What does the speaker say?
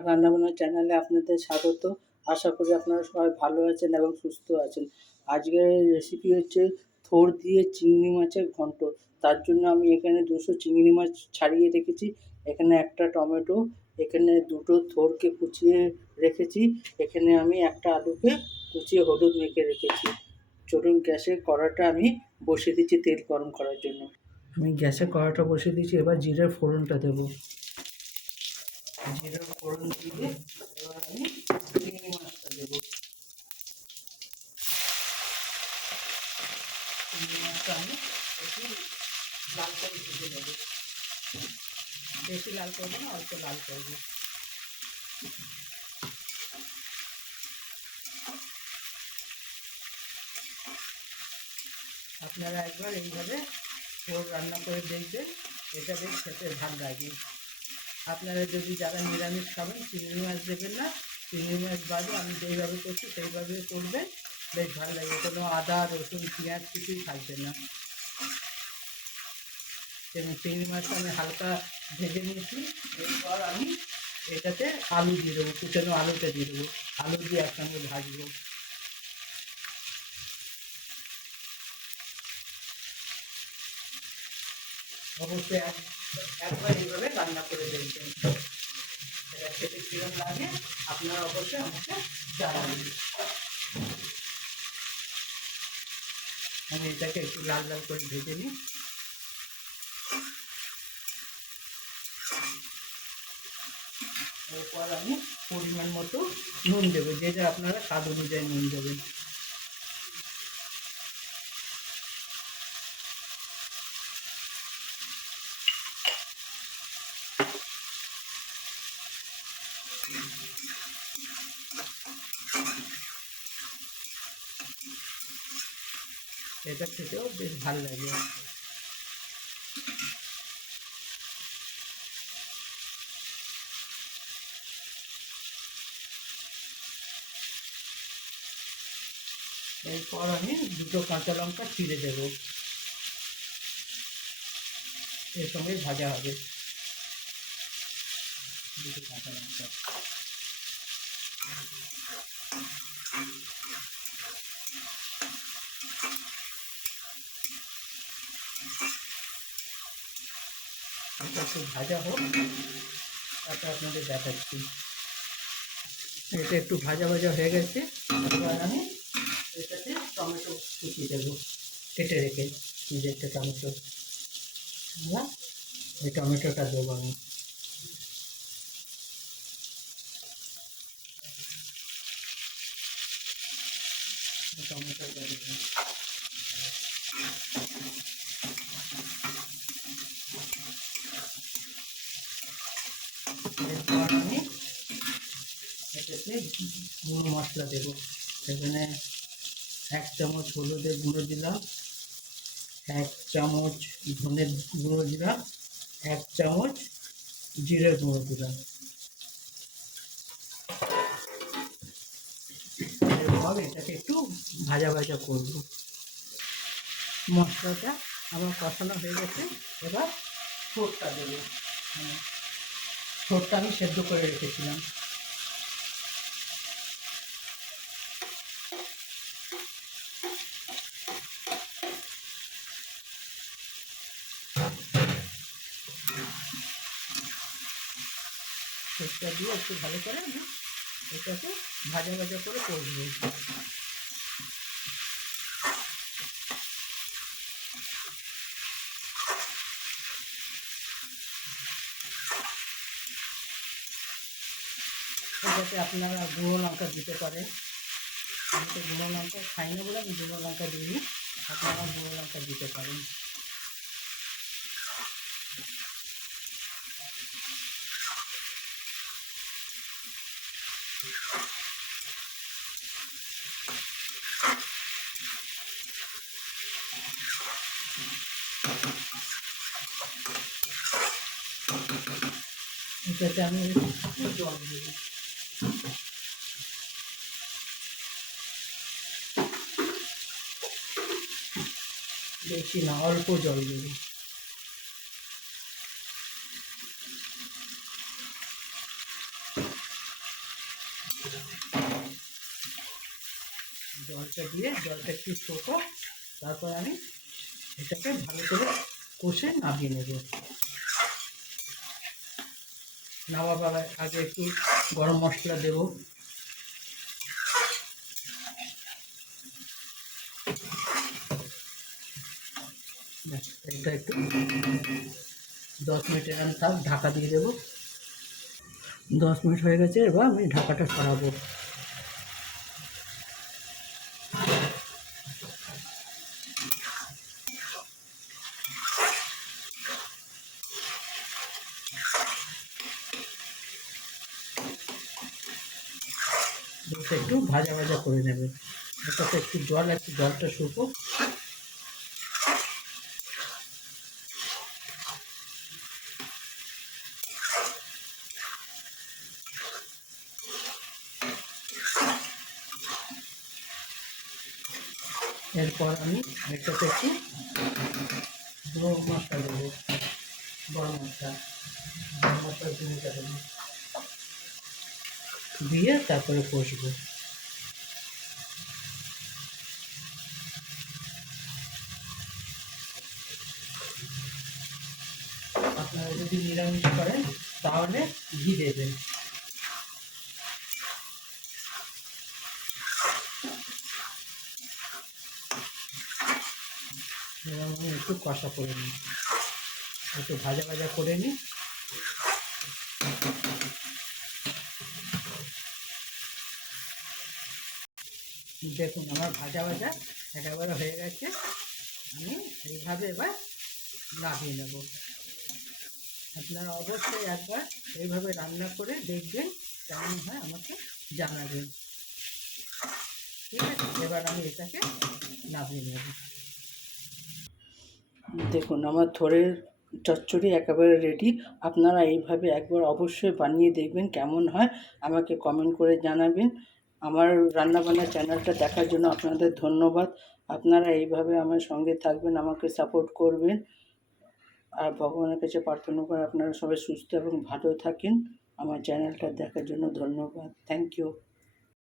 রান্নাবান্না চ্যানেলে আপনাদের স্বাগত। আশা করি আপনারা সবাই ভালো আছেন এবং সুস্থ আছেন। আজকের রেসিপি হচ্ছে থোড় দিয়ে চিংড়ি মাছের ঘন্ট। তার জন্য আমি এখানে 200 চিংড়ি মাছ ছাড়িয়ে রেখেছি, এখানে একটা টমেটো, এখানে দুটো থোড়কে কুচিয়ে রেখেছি, এখানে আমি একটা আলুকে কুচিয়ে হলুদ মেখে রেখেছি। চলুন গ্যাসে কড়াটা আমি বসিয়ে দিচ্ছি তেল গরম করার জন্য। আমি গ্যাসে কড়াটা বসিয়ে দিচ্ছি, এবার জিরের ফোড়নটা দেবো। জিরার ফোড়ন দিয়ে এবার আমি চিংড়ি মাছটা দেবো। চিংড়ি মাছটা আমি একটু লাল করে ভেজে নেবো, বেশি লাল করবো না, অল্প লাল করবো। আপনারা একবার এইভাবে পোড় রান্না করে দেখবেন, এটা বেশ খেতে ভালো লাগে। আপনারা যদি যারা নিরামিষ খাবেন চিংড়ি মাছ দেবেন না, চিংড়ি মাছ বাদে আমি যেইভাবে করছি সেইভাবে করবেন, বেশ ভালো লাগে। কোনো আদা রসুন পেঁয়াজ কিছুই থাকবে না। এবং চিংড়ি মাছটা আমি হালকা ভেজে নিয়েছি। এরপর আমি এটাতে আলু দিয়ে দেবো, কুচানো আলুটা দিয়ে দেবো, আলু দিয়ে একসঙ্গে ভাজবো। অবশ্যই একবার এইভাবে রান্না করে দেখবেন, এটা খেতে কিরম লাগে আপনারা অবশ্যই আমাকে জানাবেন। আমি এটাকে একটু লাল লাল করে ভেজে নিই। এরপর আমি পরিমাণ মতো নুন দেবো, যেটা আপনারা স্বাদ অনুযায়ী নুন দেবেন। এটা খেতেও বেশ ভালো লাগে। এরপর আমি দুটো কাঁচা লঙ্কা চিড়ে দেবো, এর সঙ্গে ভাজা হবে। দুটো কাঁচা লঙ্কা এটা একটু ভাজা হোক, তারপর আপনাদের দেখাচ্ছি। এটা একটু ভাজা ভাজা হয়ে গেছে, এবার আমি এটাতে টমেটো কুচিয়ে দেবো, কেটে রেখে একটা টমেটো। এই টমেটোটা দেবো আমি। টমেটোটা দেবো। এরপর আমি এটাতে গুঁড়ো মশলা দেবো। এখানে 1 চামচ হলুদের গুঁড়ো দিলাম, 1 চামচ ধনের গুঁড়ো দিলাম, 1 চামচ জিরের গুঁড়ো দিলাম। এরপর এটাকে একটু ভাজা ভাজা করবো। মশলাটা আমার কষানো হয়ে গেছে, এবার ছোটটা দেবো। ছোটটা আমি সেদ্ধ করে রেখেছিলাম। ছোটটা দিয়ে একটু ভালো করে আমি এটাকে ভাজা ভাজা করে করবো। এটাতে আপনারা গুঁড়ো লঙ্কা দিতে পারেন, আমি তো গুঁড়ো লঙ্কা খাই না বলে আমি গুঁড়ো লঙ্কা দিইনি, আপনারা গুঁড়ো লঙ্কা দিতে পারেন। এটাতে আমি জল দেবো, বেশি না, অল্প জল দেবো। জলটা দিয়ে জলটা একটু ফোটো, তারপর আমি এটাকে ভালো করে কষে নামিয়ে নেব। নামাবার আগে একটু গরম মশলা দেব। এটা একটু 10 মিনিট এরকম থাক, ঢাকা দিয়ে দেবো। 10 মিনিট হয়ে গেছে, এবার আমি ঢাকাটা সরাবো। দুধটা একটু ভাজা ভাজা করে নেবে, এটাতে একটু জলটা শুকো। এরপর আমি এটাতে একটু গরম মশলা দেবো, গরম মশলা দেবো, দিয়ে তারপরে কষবো। আপনারা যদি নিরামিষ করেন তাহলে ঘি দেবেন। এবার আমি একটু কষা করে নিই, একটু ভাজা ভাজা করে নিই। দেখুন আমার ভাজা ভাজা একেবারে হয়ে গেছে, আমি এইভাবে এবার নামিয়ে নেব। আপনারা অবশ্যই একবার এইভাবে রান্না করে দেখবেন, কেমন হয় আমাকে জানাবেন। ঠিক আছে, এবার আমি এটাকে নামিয়ে নেব। দেখুন আমার থোড়ের চচ্চড়ি একেবারে রেডি। আপনারা এইভাবে একবার অবশ্যই বানিয়ে দেখবেন, কেমন হয় আমাকে কমেন্ট করে জানাবেন। আমার রান্নাবান্না চ্যানেলটা দেখার জন্য আপনাদের ধন্যবাদ। আপনারা এইভাবে আমার সঙ্গে থাকবেন, আমাকে সাপোর্ট করবেন। আর ভগবানের কাছে প্রার্থনা করে আপনারা সবাই সুস্থ এবং ভালো থাকেন। আমার চ্যানেলটা দেখার জন্য ধন্যবাদ। Thank you.